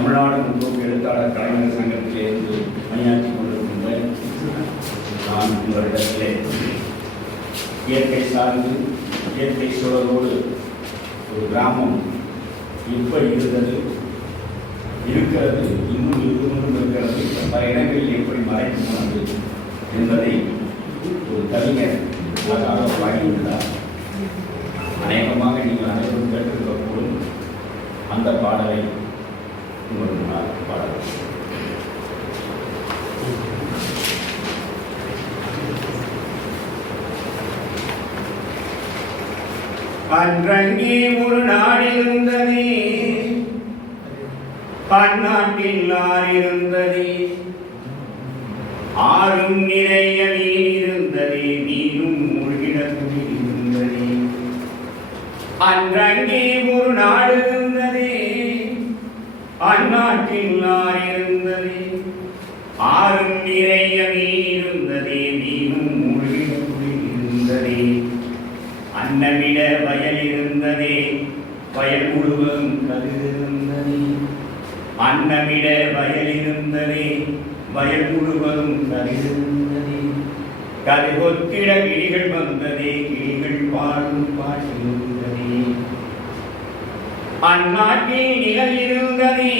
தமிழ்நாடு முன்னோக்கு எழுத்தாளர் கலைஞர் சங்கத்திலிருந்து பணியாற்றி கொண்டிருக்கின்ற நான் உங்களிடத்திலே இயற்கை சார்ந்து இயற்கை சூழலோடு ஒரு கிராமம் எப்படி இருந்தது, இருக்கிறது, இன்னும் இருக்கிறது, பல இடங்களில் எப்படி மறைத்து போனது என்பதை ஒரு கவிஞர் அழகாக பாடியுள்ளார். அநேகமாக நீங்கள் அனைவரும் கேட்டிருக்கக்கூடும். அந்த பாடலை உங்களுக்கு முன்னால் பாடலாம். அன்றங்கே ஒரு நாடிருந்ததே, பன்னாட்டில் ஆறிருந்ததே, ஆறும் நிறைய நீர் இருந்ததே, நீரும் மூழ்கிடத்திருந்ததே. அன்றங்கே ஒரு நாடு இருந்ததே, அந்நாட்டில் ஆறிருந்ததே, ஆறும் நிறைய நீர் இருந்ததே, நீரும் மூழ்கிடத்திருந்ததே. அன்னமிட வயல் இருந்ததே, வயல் முழுவதும் கதிர் இருந்ததே. அன்னமிட வயல் இருந்ததே, வயல் முழுவதும் கதிர் இருந்ததே. கதிர் ஒத்திட கிளிகள் வந்ததே, கிளிகள் பாடும் பாட்டிருந்ததே. அந்நாட்டில் நிழல் இருந்ததே,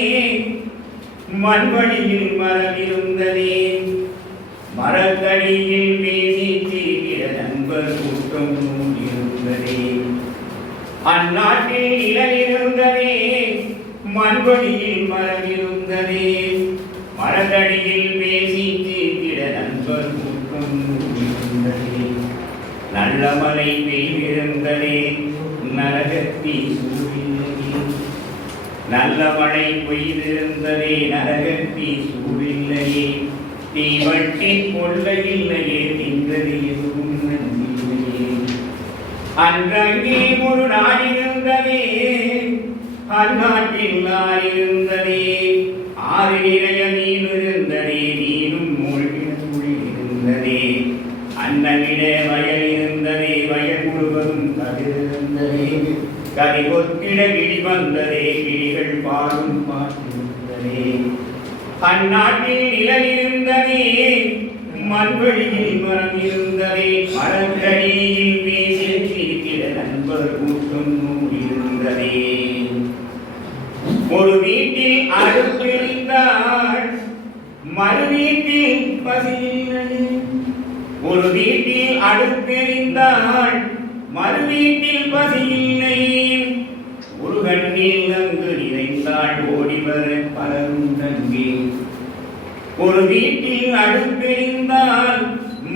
மண்வழியில் மரம் இருந்ததே. மரத்தடியில் பேசி தீவிர நண்பர் கூட்டம் இருந்ததே. அந்நாட்டில் நிழல் இருந்ததே, மண்வழியில் மரம் இருந்ததே. மரத்தடியில் பேசி தீவிர நண்பர் கூட்டம் இருந்ததே. நல்ல மழை பெய்திருந்ததே, நரகத்தி சூழில்லையே. நல்ல மழை பெய்திருந்ததே, நரகத்தி சூழில்லையே. தீவட்டி கொள்ளையில்லையே, தின்றது எதுவும் நன்றில்லையே. அன்றங்கே ஒரு நாடிருந்ததே, அந்நாட்டில் ஆறிருந்ததே. ஆறு நிறைய நீர் இருந்ததே, நீரும் மூழ்கின இருந்ததே. அன்னமிட வயல் இருந்ததே, வயல் முழுவதும் கதிர் இருந்ததே. கதி கொத்திட கிளி வந்ததே, கிளிகள் பாடும் பாட்டிருந்ததே. அந்நாட்டில் நிழல் இருந்ததே, மண்வழியில் மரம் இருந்ததே. மரத்தடியில் பேசி சிரித்திட நண்பர் கூட்டம் இருந்ததே. ஒரு வீட்டில் அடுப்பெரிந்தாள், மறு வீட்டில் பசியில்லையே. ஒரு வீட்டில் அடுப்பெரிந்தாள், மறு வீட்டில் பசியில்லையே. ஒரு கண்ணில் அங்கு நிறைந்தாள், ஓடிவர பலரும் தங்கி. ஒரு வீட்டில் அடுப்பெரிந்தால்,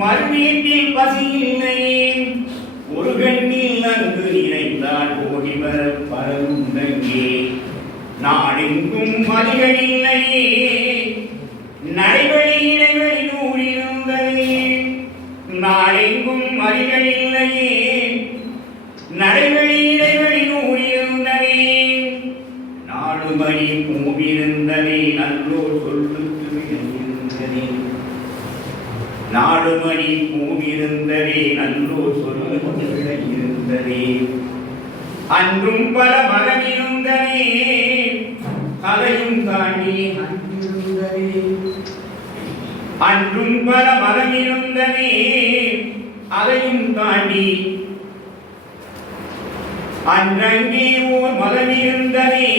மறு வீட்டில் பசியில்லையே. ஒரு கண்ணில் அங்கு நிறைந்தாள், ஓடிவர பலரும் தங்கி. நாடெங்கும் மதிகள் இல்லையே, நடைவழி இடைவெளி நூறிருந்ததே. நாடெங்கும் மதிகள் இல்லையே, நடைவழி இடைவெளி நூறிருந்ததே. நாடுமணி பூவிருந்ததே, நல்லோர் சொல்லுக்கு விழுந்ததே. நாடுமணி பூவிருந்ததே, நல்லோர் சொல்லுக்கு விழுந்ததே. அன்றும் பல மரம் இருந்ததே, அதையும் தாண்டி அன்பிருந்ததே. அன்றும் பல மரம் இருந்ததே, அதையும் தாண்டி. அன்றங்கே ஓர் மரம் இருந்ததே,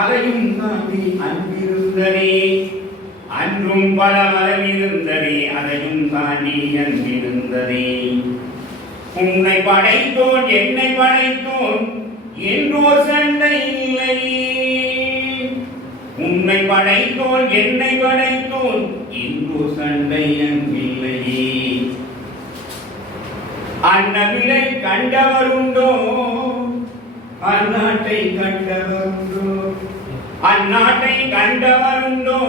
அதையும் தாண்டி அன்பிருந்ததே. அன்றும் பல மரம் இருந்ததே, அதையும் தாண்டி அன்பிருந்ததே. உன்னை படைத்தோன் என்னை படைத்தோன் என்றோர் சண்டை இல்லையே. உன்னை படைத்தோன் என்னை படைத்தோன் என்றோர் சண்டை அங்கில்லையே. அன்னவிலை கண்டவருண்டோ, அந்நாட்டை கண்டவருண்டோ. அந்நாட்டை கண்டவருண்டோ,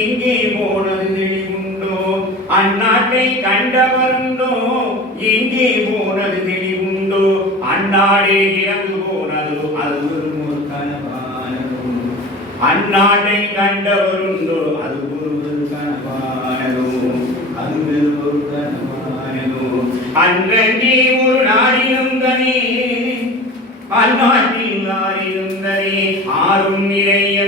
எங்கே போனது தெளிவுண்டோ. அந்நாட்டை கண்டவருண்டோ, எங்கே போனது தெளிவுண்டோ. அந்நாடே இறந்து போனதோ, அது ஒரு கனவானதோ. அந்நாட்டை கண்டவருண்டோ, அது ஒரு கனவானதோ, அது ஒரு கனவானதோ. அன்றே ஒரு நாடிருந்ததே, அந்நாட்டில் ஆறிருந்ததே. ஆறும் நிறைய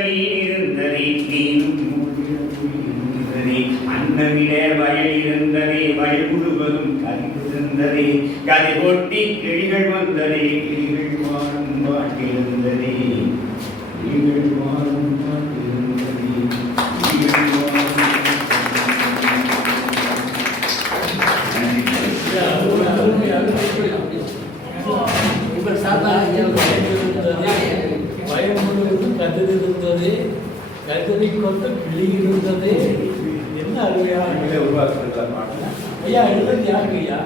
அன்னமிட வயல் இருந்ததே, வயல் முழுவதும் கதிர்ந்ததே, கதை கொட்டி கிளிகள் வந்ததே, கிளிகள் வாழும் பாட்டிருந்ததே, கிளிகள் வாழும் பாட்டிருந்ததே, கிளிகள் வாழும். உங்கள் சாதாரண வயல் முழுவதும் கதிர் இருந்தது, கதிரை கொண்டு கிளி இருந்தது. என்ன அருமையா உருவாக்குறது ஐயா, எழுதுறது யாருக்கு ஐயா?